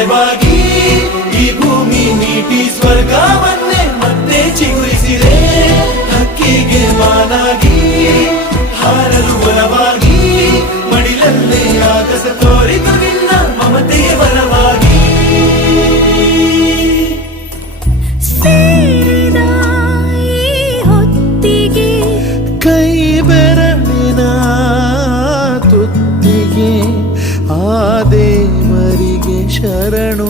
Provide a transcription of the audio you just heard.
ನೆರವಾಗಿ ಈ ಭೂಮಿ ನೀಟಿ ಸ್ವರ್ಗವನ್ನೇ ಮತ್ತೆ ಚಿಗುರಿಸಿದೆ. ಹಕ್ಕಿಗೆ ಮಾನಾಗಿ ಹಾರಲು ಬಲವಾಗಿ ಮಡಿಲಲ್ಲೇ ಆಗಸ ತೋರಿತು ನಿನ್ನ ಮಮತೆಯ ಬಲವಾಗಿ. ಸೇರಿದ ಈ ಹೊತ್ತಿಗೆ ಕೈ ಬೆರಳಿನ ತುತ್ತಿಗೆ ಆ ದೇವರಿಗೆ ಶರಣು.